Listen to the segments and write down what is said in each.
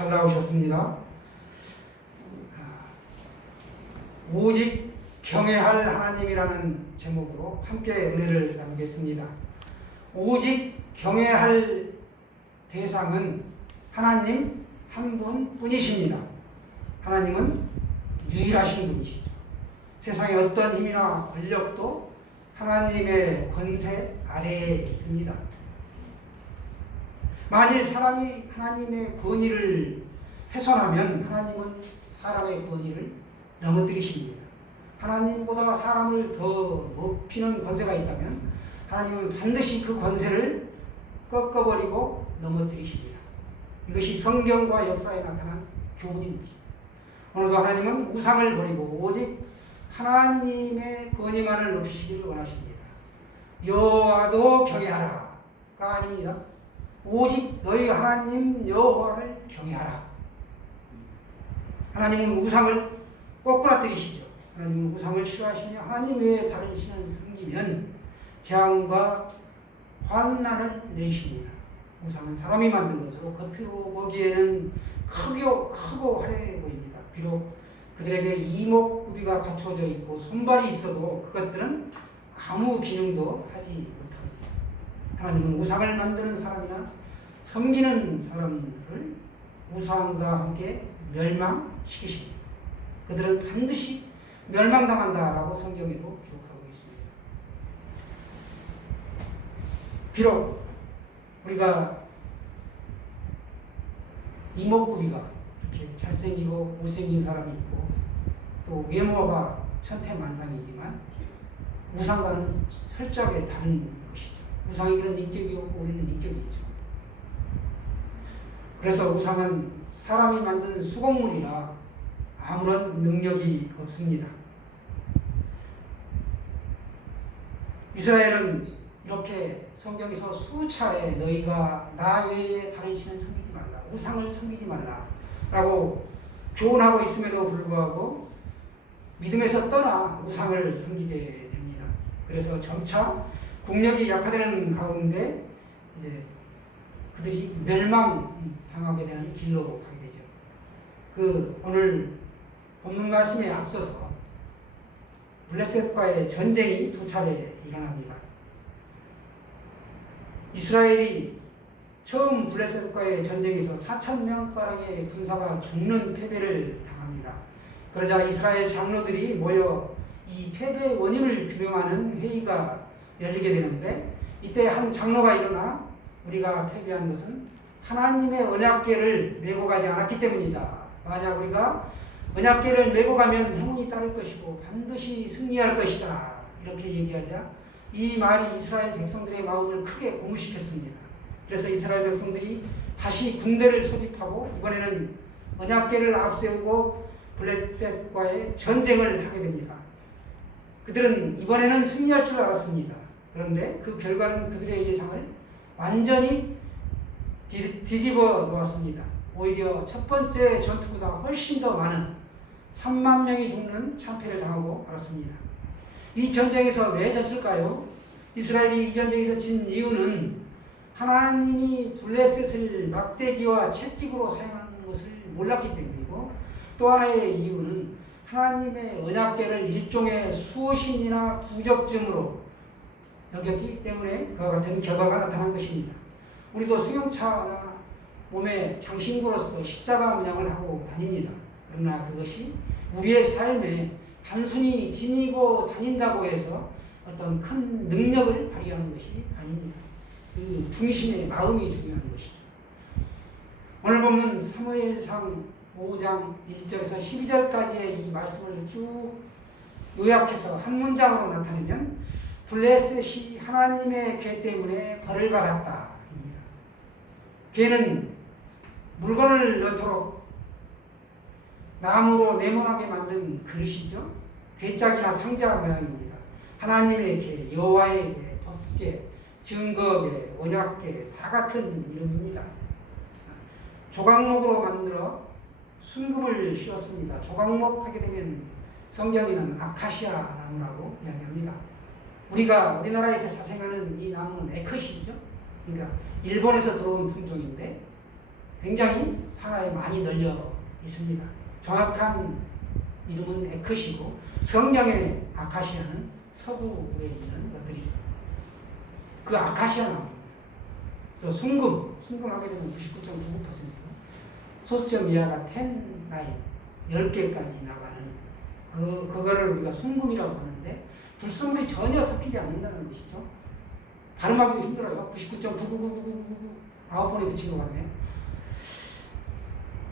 잘 나오셨습니다. 오직 경외할 하나님이라는 제목으로 함께 은혜를 나누겠습니다. 오직 경외할 대상은 하나님 한 분뿐이십니다. 하나님은 유일하신 분이시죠. 세상의 어떤 힘이나 권력도 하나님의 권세 아래에 있습니다. 만일 사람이 하나님의 권위를 훼손하면 하나님은 사람의 권위를 넘어뜨리십니다. 하나님보다 사람을 더 높이는 권세가 있다면 하나님은 반드시 그 권세를 꺾어버리고 넘어뜨리십니다. 이것이 성경과 역사에 나타난 교훈입니다. 오늘도 하나님은 우상을 버리고 오직 하나님의 권위만을 높이시기를 원하십니다. 여호와도 경외하라가 아닙니다. 오직 너희 하나님 여호와를 경외하라. 하나님은 우상을 꼬꾸라뜨리시죠. 하나님은 우상을 싫어하시며 하나님 외에 다른 신을 섬기면 재앙과 환난을 내십니다. 우상은 사람이 만든 것으로 겉으로 보기에는 크고 화려해 보입니다. 비록 그들에게 이목구비가 갖춰져 있고 손발이 있어도 그것들은 아무 기능도 하지 못합니다. 하나님은 우상을 만드는 사람이나 섬기는 사람들을 우상과 함께 멸망시키십니다. 그들은 반드시 멸망당한다라고 성경에도 기록하고 있습니다. 비록 우리가 이목구비가 이렇게 잘생기고 못생긴 사람이 있고 또 외모가 천태만상이지만 우상과는 철저하게 다른 것이죠. 우상에게는 인격이 없고 우리는 인격이 있죠. 그래서 우상은 사람이 만든 수공물이라 아무런 능력이 없습니다. 이스라엘은 이렇게 성경에서 수차례 너희가 나 외에 다른 신을 섬기지 말라, 우상을 섬기지 말라 라고 교훈하고 있음에도 불구하고 믿음에서 떠나 우상을 섬기게 됩니다. 그래서 점차 국력이 약화되는 가운데 이제 그들이 멸망당하게 되는 길로 가게 되죠. 오늘 본문 말씀에 앞서서 블레셋과의 전쟁이 두 차례 일어납니다. 이스라엘이 처음 블레셋과의 전쟁에서 4,000명가량의 군사가 죽는 패배를 당합니다. 그러자 이스라엘 장로들이 모여 이 패배의 원인을 규명하는 회의가 열리게 되는데 이때 한 장로가 일어나 우리가 패배한 것은 하나님의 언약궤를 메고 가지 않았기 때문이다. 만약 우리가 언약궤를 메고 가면 행운이 따를 것이고 반드시 승리할 것이다. 이렇게 얘기하자 이 말이 이스라엘 백성들의 마음을 크게 고무시켰습니다. 그래서 이스라엘 백성들이 다시 군대를 소집하고 이번에는 언약궤를 앞세우고 블레셋과의 전쟁을 하게 됩니다. 그들은 이번에는 승리할 줄 알았습니다. 그런데 그 결과는 그들의 예상을 완전히 뒤집어 놓았습니다. 오히려 첫 번째 전투보다 훨씬 더 많은 3만 명이 죽는 참패를 당하고 말았습니다. 이 전쟁에서 왜 졌을까요? 이스라엘이 이 전쟁에서 진 이유는 하나님이 블레셋을 막대기와 채찍으로 사용하는 것을 몰랐기 때문이고 또 하나의 이유는 하나님의 언약궤를 일종의 수호신이나 부적증으로 여겼기 때문에 그와 같은 결과가 나타난 것입니다. 우리도 승용차나 몸에 장신구로서 십자가 문양을 하고 다닙니다. 그러나 그것이 우리의 삶에 단순히 지니고 다닌다고 해서 어떤 큰 능력을 발휘하는 것이 아닙니다. 그 중심의 마음이 중요한 것이죠. 오늘 보면 사무엘상 5장 1절에서 12절까지의 이 말씀을 쭉 요약해서 한 문장으로 나타내면 블레셋이 하나님의 궤 때문에 벌을 받았다 입니다. 궤는 물건을 넣도록 나무로 네모나게 만든 그릇이죠. 궤짝이나 상자 모양입니다. 하나님의 궤, 여호와의 궤, 법궤, 증거궤, 언약궤 다 같은 이름입니다. 조각목으로 만들어 순금을 씌웠습니다. 조각목 하게 되면 성경에는 아카시아 나무라고 이야기합니다. 우리나라에서 자생하는 이 나무는 에컷이죠. 그러니까 일본에서 들어온 품종인데 굉장히 산하에 많이 널려 있습니다. 정확한 이름은 에크시고 성경의 아카시아는 서부에 있는 것들이 그 아카시아 나무입니다. 그래서 순금하게 되면 99.99%, 소수점 이하가 10라인, 10개까지 나가는 그거를 우리가 순금이라고 하는데 불순물이 전혀 섞이지 않는다는 것이죠. 발음하기도 힘들어요. 99.99999 9번에 그친 것 같네요.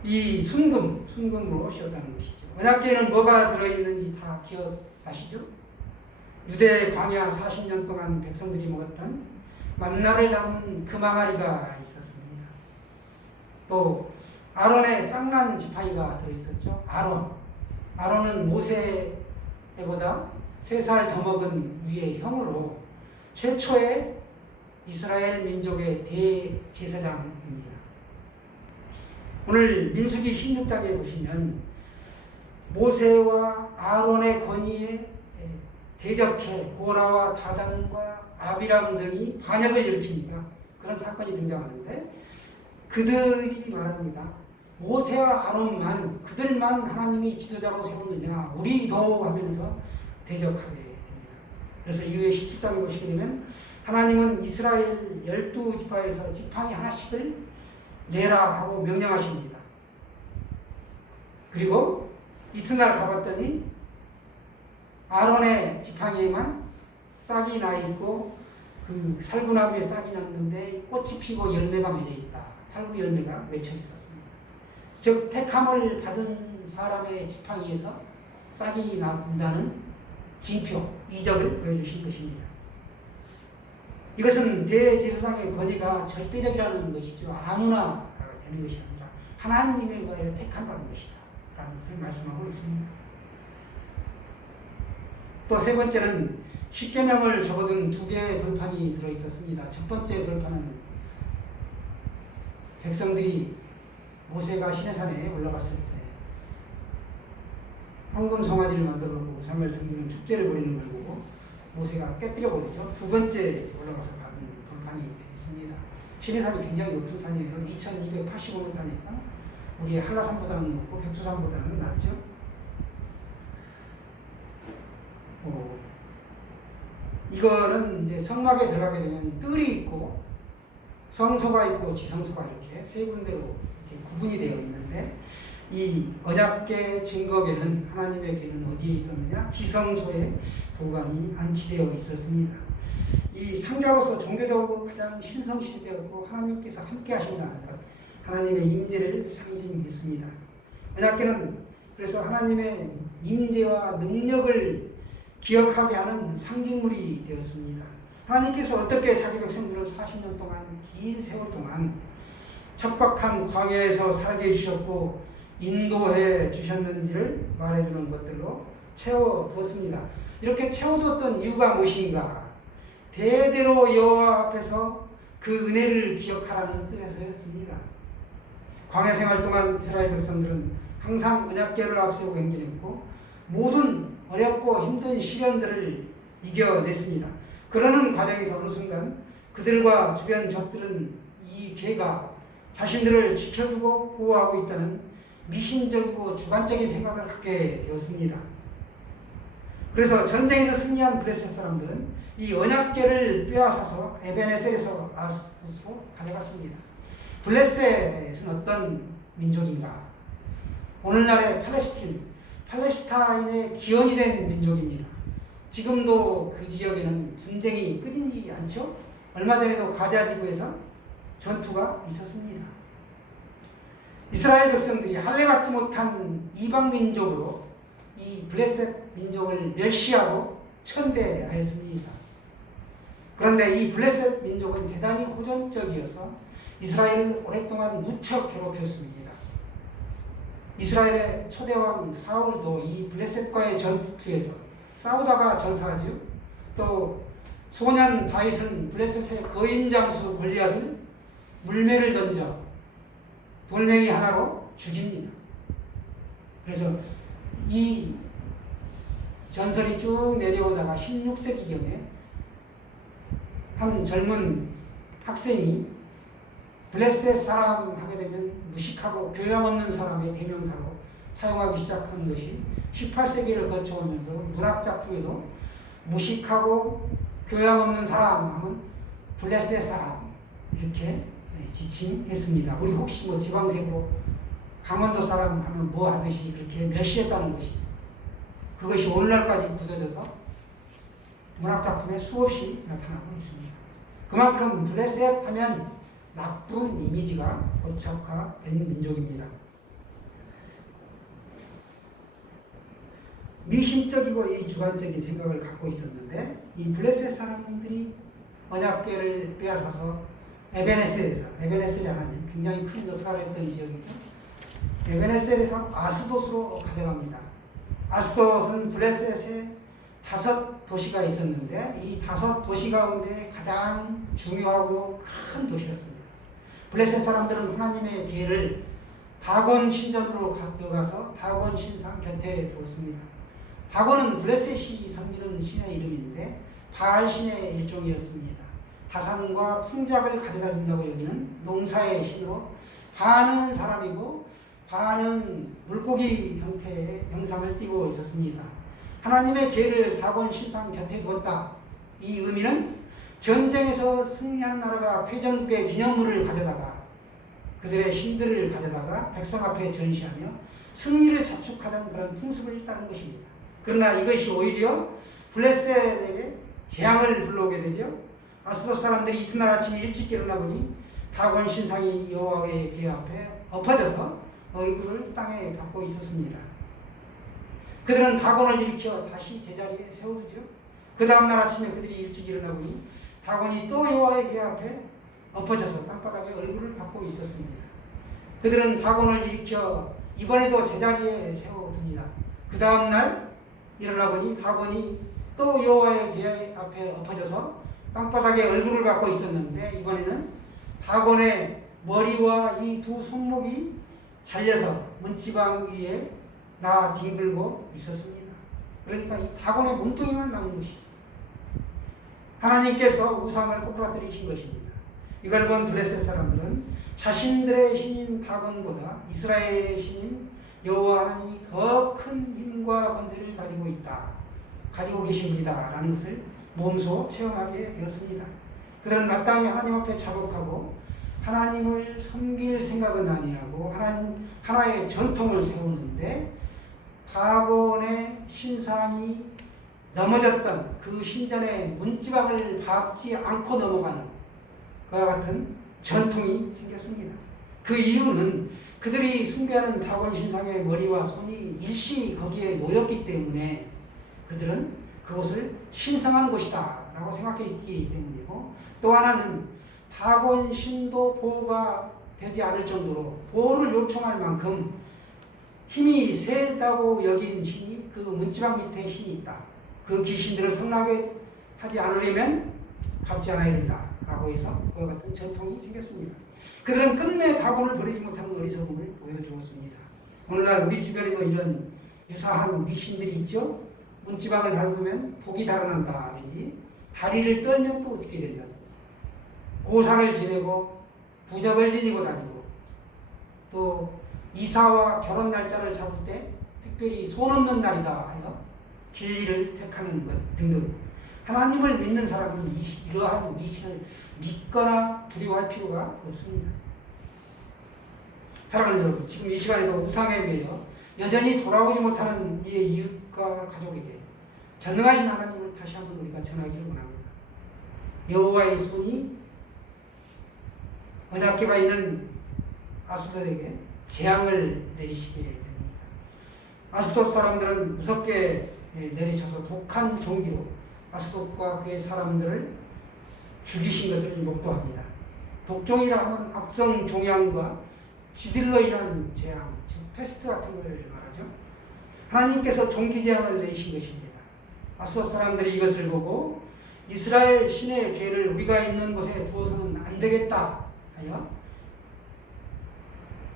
이 순금으로 씌웠다는 것이죠. 언약궤에는 뭐가 들어있는지 다 기억하시죠? 유대 광야 40년 동안 백성들이 먹었던 만나를 담은 금항아리가 있었습니다. 또 아론의 쌍난 지팡이가 들어있었죠. 아론은 모세보다 3살 더 먹은 위의 형으로 최초의 이스라엘 민족의 대제사장입니다. 오늘 민수기 16장에 보시면 모세와 아론의 권위에 대적해 고라와 다단과 아비람 등이 반역을 일으킵니다. 그런 사건이 등장하는데 그들이 말합니다. 모세와 아론만, 그들만 하나님이 지도자로 세우느냐, 우리도 하면서 대적하게 됩니다. 그래서 이후에 17장에 보시게 되면 하나님은 이스라엘 12지파에서 지팡이 하나씩을 내라 하고 명령하십니다. 그리고 이튿날 가봤더니 아론의 지팡이에만 싹이 나 있고 그 살구나무에 싹이 났는데 꽃이 피고 열매가 맺어 있다. 살구 열매가 맺혀 있었습니다. 즉 택함을 받은 사람의 지팡이에서 싹이 난다는 징표, 이적을 보여주신 것입니다. 이것은 대제사장의 권위가 절대적이라는 것이죠. 아무나 되는 것이 아니라 하나님의 거에 택함받은 것이다 라는 것을 말씀하고 있습니다. 또 세 번째는 십계명을 적어둔 2개의 돌판이 들어있었습니다. 첫 번째 돌판은 백성들이 모세가 시내산에 올라갔을 때 황금 송아지를 만들어 놓고 우상을 섬기는 축제를 벌이는 걸 보고 모세가 깨뜨려 버리죠. 두 번째 올라가서 받은 돌판이 있습니다. 시내산이 굉장히 높은 산이에요. 2285m니까 우리 한라산보다는 높고 백두산보다는 낮죠. 이거는 이제 성막에 들어가게 되면 뜰이 있고 성소가 있고 지성소가 이렇게 세 군데로 이렇게 구분이 되어 있는데 이 언약궤 증거궤는 하나님의 궤는 어디에 있었느냐? 지성소에 보관이 안치되어 있었습니다. 이 상자로서 종교적으로 가장 신성시되었고 하나님께서 함께 하신다는 것, 하나님의 임재를 상징했습니다. 언약궤는 그래서 하나님의 임재와 능력을 기억하게 하는 상징물이 되었습니다. 하나님께서 어떻게 자기 백성들을 40년 동안, 긴 세월 동안 척박한 광야에서 살게 해주셨고 인도해 주셨는지를 말해주는 것들로 채워두었습니다. 이렇게 채워두었던 이유가 무엇인가? 대대로 여호와 앞에서 그 은혜를 기억하라는 뜻에서였습니다. 광야 생활 동안 이스라엘 백성들은 항상 언약궤를 앞세우고 행진했고 모든 어렵고 힘든 시련들을 이겨냈습니다. 그러는 과정에서 어느 순간 그들과 주변 적들은 이 궤가 자신들을 지켜주고 보호하고 있다는 미신적이고 주관적인 생각을 갖게 되었습니다. 그래서 전쟁에서 승리한 블레셋 사람들은 이 언약궤를 빼앗아서 에벤에셀에서 가져갔습니다. 블레셋은 어떤 민족인가? 오늘날의 팔레스타인의 기원이 된 민족입니다. 지금도 그 지역에는 분쟁이 끊이지 않죠? 얼마 전에도 가자 지구에서 전투가 있었습니다. 이스라엘 백성들이 할례받지 못한 이방 민족으로 이 블레셋 민족을 멸시하고 천대하였습니다. 그런데 이 블레셋 민족은 대단히 호전적이어서 이스라엘을 오랫동안 무척 괴롭혔습니다. 이스라엘의 초대왕 사울도 이 블레셋과의 전투에서 싸우다가 전사하죠. 또 소년 다윗은 블레셋의 거인 장수 골리앗을 물매를 던져 돌멩이 하나로 죽입니다. 그래서 이 전설이 쭉 내려오다가 16세기경에 한 젊은 학생이 블레셋 사람 하게 되면 무식하고 교양 없는 사람의 대명사로 사용하기 시작한 것이 18세기를 거쳐오면서 문학작품에도 무식하고 교양 없는 사람 하면 블레셋 사람 이렇게 지칭했습니다. 우리 혹시 뭐 지방색으로 강원도 사람 하면 뭐 하듯이 그렇게 멸시했다는 것이죠. 그것이 오늘날까지 굳어져서 문학작품에 수없이 나타나고 있습니다. 그만큼 블레셋 하면 나쁜 이미지가 고착화된 민족입니다. 미신적이고 이 주관적인 생각을 갖고 있었는데 이 블레셋 사람들이 언약궤를 빼앗아서 에베네셀이 하나님 굉장히 큰 역사를 했던 지역이죠. 에베네셀에서 아스돗으로 가져갑니다. 아스돗은 블레셋에 5도시가 있었는데 이 5도시 가운데 가장 중요하고 큰 도시였습니다. 블레셋 사람들은 하나님의 궤를 다곤 신전으로 가져가서 다곤 신상 곁에 두었습니다. 다곤은 블레셋이 섬기는 신의 이름인데 바알 신의 일종이었습니다. 다산과 풍작을 가져다 준다고 여기는 농사의 신으로 바는 사람이고 바는 물고기 형태의 형상을 띠고 있었습니다. 하나님의 궤를 다곤 신상 곁에 두었다. 이 의미는 전쟁에서 승리한 나라가 패전국의 기념물을 가져다가 그들의 신들을 가져다가 백성 앞에 전시하며 승리를 자축하던 그런 풍습을 따른 것입니다. 그러나 이것이 오히려 블레셋에게 재앙을 불러오게 되죠. 아스돗 사람들이 이튿날 아침에 일찍 일어나 보니 다곤 신상이 여호와의 궤 앞에 엎어져서 얼굴을 땅에 박고 있었습니다. 그들은 다곤을 일으켜 다시 제자리에 세워두죠. 그 다음날 아침에 그들이 일찍 일어나 보니 다곤이 또 여호와의 궤 앞에 엎어져서 땅바닥에 얼굴을 박고 있었습니다. 그들은 다곤을 일으켜 이번에도 제자리에 세워둡니다. 그 다음날 일어나 보니 다곤이 또 여호와의 궤 앞에 엎어져서 땅바닥에 얼굴을 박고 있었는데 이번에는 다곤의 머리와 이 두 손목이 잘려서 문지방 위에 나 뒹굴고 있었습니다. 그러니까 이 다곤의 몸뚱이만 남은 것이죠. 하나님께서 우상을 꼬꾸라뜨리신 것입니다. 이걸 본 블레셋 사람들은 자신들의 신인 다곤보다 이스라엘의 신인 여호와 하나님이 더 큰 힘과 권세를 가지고 계십니다 라는 것을 몸소 체험하게 되었습니다. 그들은 마땅히 하나님 앞에 자복하고 하나님을 섬길 생각은 아니하고 하나의 전통을 세우는데 다곤의 신상이 넘어졌던 그 신전의 문지방을 밟지 않고 넘어가는 그와 같은 전통이 생겼습니다. 그 이유는 그들이 숭배하는 다곤 신상의 머리와 손이 일시 거기에 놓였기 때문에 그들은 그것을 신성한 곳이다 라고 생각했기 때문이고, 또 하나는 다곤 신도 보호가 되지 않을 정도로 보호를 요청할 만큼 힘이 세다고 여긴 신이 그 문지방 밑에 신이 있다. 그 귀신들을 성나게 하지 않으려면 밟지 않아야 된다 라고 해서 그와 같은 전통이 생겼습니다. 그들은 끝내 다곤을 버리지 못하는 어리석음을 보여주었습니다. 오늘날 우리 주변에도 이런 유사한 미신들이 있죠. 문지방을 밟으면 복이 달아난다든지 다리를 떨면 또 어떻게 된다든지 고사를 지내고 부적을 지니고 다니고 또 이사와 결혼 날짜를 잡을 때 특별히 손 없는 날이다 하여 길리를 택하는 것 등등. 하나님을 믿는 사람은 이러한 미신을 믿거나 두려워할 필요가 없습니다. 사랑하는 여러분, 지금 이 시간에도 우상에 매여 여전히 돌아오지 못하는 우리의 이웃과 가족에게 전능하신 하나님을 다시 한번 우리가 전하기를 원합니다. 여호와의 손이 언약궤가 있는 아스돗에게 재앙을 내리시게 됩니다. 아스돗 사람들은 무섭게 내리쳐서 독한 종기로 아스돗과 그의 사람들을 죽이신 것을 목도합니다. 독종이라 하면 악성 종양과 지들로 인한 재앙, 즉 패스트 같은 걸 말하죠. 하나님께서 종기 재앙을 내리신 것입니다. 아스돗 사람들이 이것을 보고 이스라엘 신의 궤를 우리가 있는 곳에 두어서는 안 되겠다 하여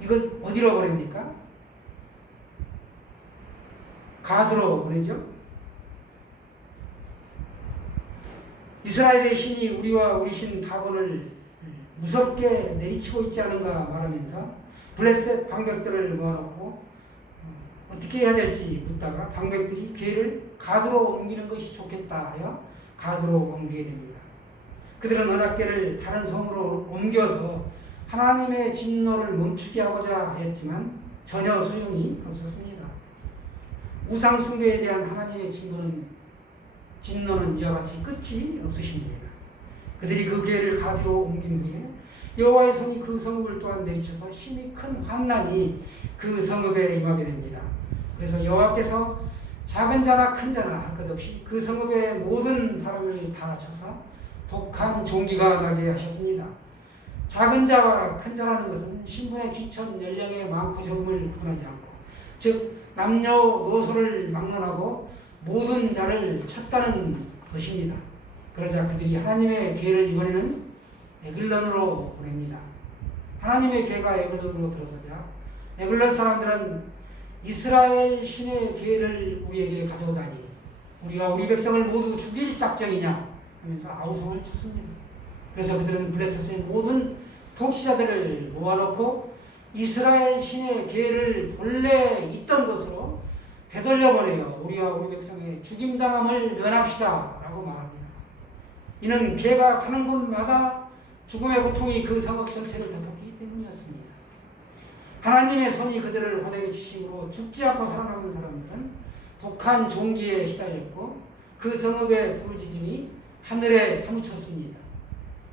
이것 어디로 보냅니까? 가드로 보내죠. 이스라엘의 신이 우리와 우리 신 다곤을 무섭게 내리치고 있지 않은가 말하면서 블레셋 방백들을 모아놓고 어떻게 해야 될지 묻다가 방백들이 괴를 가드로 옮기는 것이 좋겠다 하여 가드로 옮기게 됩니다. 그들은 언약궤를 다른 성으로 옮겨서 하나님의 진노를 멈추게 하고자 했지만 전혀 소용이 없었습니다. 우상 숭배에 대한 하나님의 진노는 이와 같이 끝이 없으십니다. 그들이 그 궤를 가드로 옮긴 후에 여호와의 손이 그 성읍을 또한 내리쳐서 힘이 큰 환난이 그 성읍에 임하게 됩니다. 그래서 여호와께서 작은 자나 큰 자나 할 것 없이 그 성읍의 모든 사람을 다 쳐서 독한 종기가 나게 하셨습니다. 작은 자와 큰 자라는 것은 신분의 기천, 연령의 많고 적음을 구분하지 않고, 즉 남녀노소를 막론하고 모든 자를 쳤다는 것입니다. 그러자 그들이 하나님의 궤를 이번에는 에글론으로 보냅니다. 하나님의 궤가 에글론으로 들어서자 에글론 사람들은 이스라엘 신의 궤를 우리에게 가져오다니 우리가 우리 백성을 모두 죽일 작정이냐 하면서 아우성을 쳤습니다. 그래서 그들은 블레셋의 모든 통치자들을 모아놓고 이스라엘 신의 궤를 본래 있던 곳으로 되돌려보내요. 우리가 우리 백성의 죽임당함을 면합시다 라고 말합니다. 이는 궤가 가는 곳마다 죽음의 고통이 그 성읍 전체를 덮었기 때문이었습니다. 하나님의 손이 그들을 호되게 치심으로 죽지 않고 살아남은 사람들은 독한 종기에 시달렸고 그 성읍의 부르짖음이 하늘에 사무쳤습니다.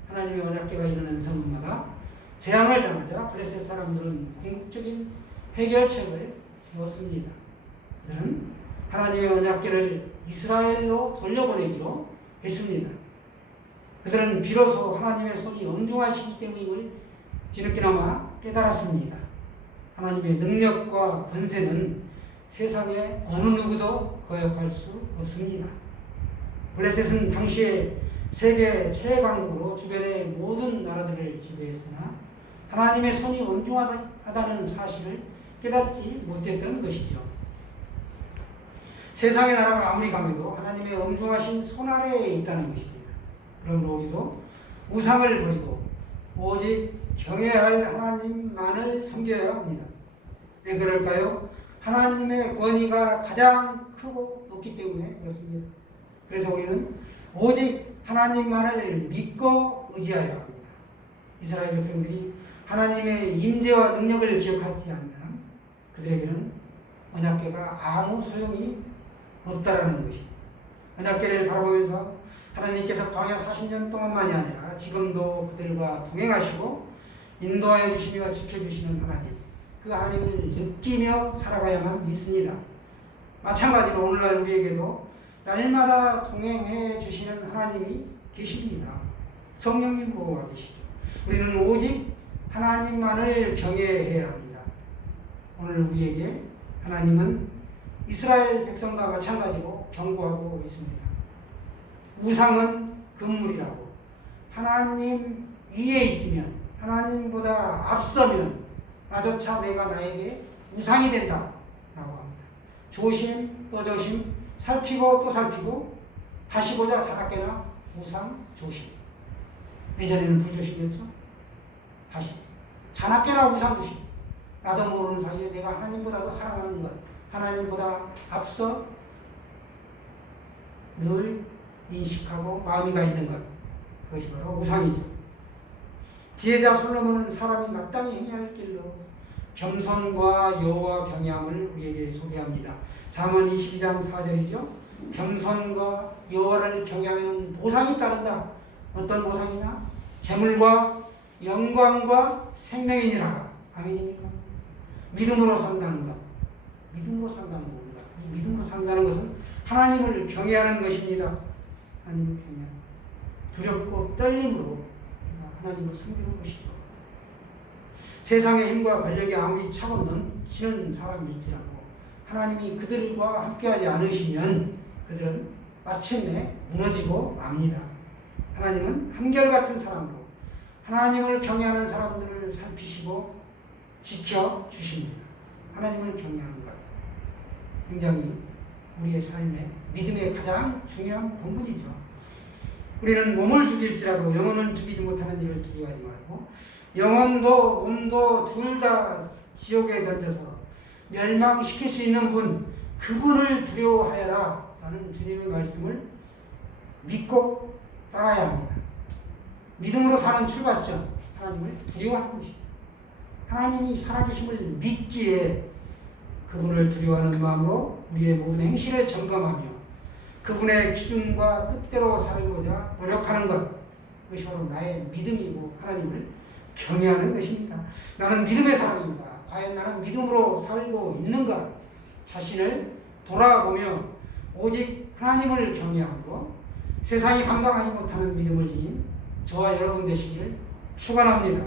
하나님의 언약궤가 이르는 성읍마다 재앙을 당하자 블레셋 사람들은 궁극적인 해결책을 세웠습니다. 그들은 하나님의 언약궤를 이스라엘로 돌려보내기로 했습니다. 그들은 비로소 하나님의 손이 엄중하시기 때문임을 뒤늦게나마 깨달았습니다. 하나님의 능력과 권세는 세상에 어느 누구도 거역할 수 없습니다. 블레셋은 당시에 세계 최강국으로 주변의 모든 나라들을 지배했으나 하나님의 손이 엄중하다는 사실을 깨닫지 못했던 것이죠. 세상의 나라가 아무리 강해도 하나님의 엄중하신 손 아래에 있다는 것입니다. 그러므로 우리도 우상을 버리고 오직 경외해야 할 하나님만을 섬겨야 합니다. 왜 그럴까요? 하나님의 권위가 가장 크고 높기 때문에 그렇습니다. 그래서 우리는 오직 하나님만을 믿고 의지하여야 합니다. 이스라엘 백성들이 하나님의 임재와 능력을 기억하지 않는 그들에게는 언약궤가 아무 소용이 없다라는 것입니다. 언약궤를 바라보면서 하나님께서 광야 40년 동안만이 아니라 지금도 그들과 동행하시고 인도하여 주시며 지켜주시는 하나님, 그 하나님을 느끼며 살아가야만 믿습니다. 마찬가지로 오늘날 우리에게도 날마다 동행해 주시는 하나님이 계십니다. 성령님 보호가 계시죠. 우리는 오직 하나님만을 경외해야 합니다. 오늘 우리에게 하나님은 이스라엘 백성과 마찬가지로 경고하고 있습니다. 우상은 금물이라고, 하나님 위에 있으면, 하나님보다 앞서면 나조차 내가 나에게 우상이 된다 라고 합니다. 조심 또 조심, 살피고 또 살피고, 다시 보자 자나깨나 우상 조심. 예전에는 불조심이었죠. 다시 자나깨나 우상 조심. 나도 모르는 사이에 내가 하나님보다도 사랑하는 것, 하나님보다 앞서 늘 인식하고 마음이 가 있는 것, 그것이 바로 우상이죠. 지혜자 솔로몬은 사람이 마땅히 행해야 할 길로 겸손과 여호와 경외함을 우리에게 소개합니다. 잠언 22장 4절이죠. 겸손과 여호와를 경외하면 보상이 따른다. 어떤 보상이냐? 재물과 영광과 생명이니라. 아멘입니까? 믿음으로 산다는 것. 믿음으로 산다는 겁니다. 이 믿음으로 산다는 것은 하나님을 경외하는 것입니다. 하나님을 경외하는 것. 두렵고 떨림으로 하나님을 섬기는 것이죠. 세상의 힘과 권력이 아무리 차고 넘치는 사람일지라도 하나님이 그들과 함께하지 않으시면 그들은 마침내 무너지고 맙니다. 하나님은 한결같은 사람으로 하나님을 경외하는 사람들을 살피시고 지켜주십니다. 하나님을 경외하는 것, 굉장히 우리의 삶의 믿음의 가장 중요한 본분이죠. 우리는 몸을 죽일지라도 영혼을 죽이지 못하는 일을 두려워하지 말고 영혼도 몸도 둘 다 지옥에 던져서 멸망시킬 수 있는 분, 그분을 두려워하여라 라는 주님의 말씀을 믿고 따라야 합니다. 믿음으로 사는 출발점, 하나님을 두려워하는 것입니다. 하나님이 살아계심을 믿기에 그분을 두려워하는 마음으로 우리의 모든 행실을 점검하며 그분의 기준과 뜻대로 살고자 노력하는 것, 그것이 바로 나의 믿음이고 하나님을 경외하는 것입니다. 나는 믿음의 사람인가? 과연 나는 믿음으로 살고 있는가? 자신을 돌아보며 오직 하나님을 경외하고 세상이 감당하지 못하는 믿음을 지닌 저와 여러분 되시기를 축원합니다.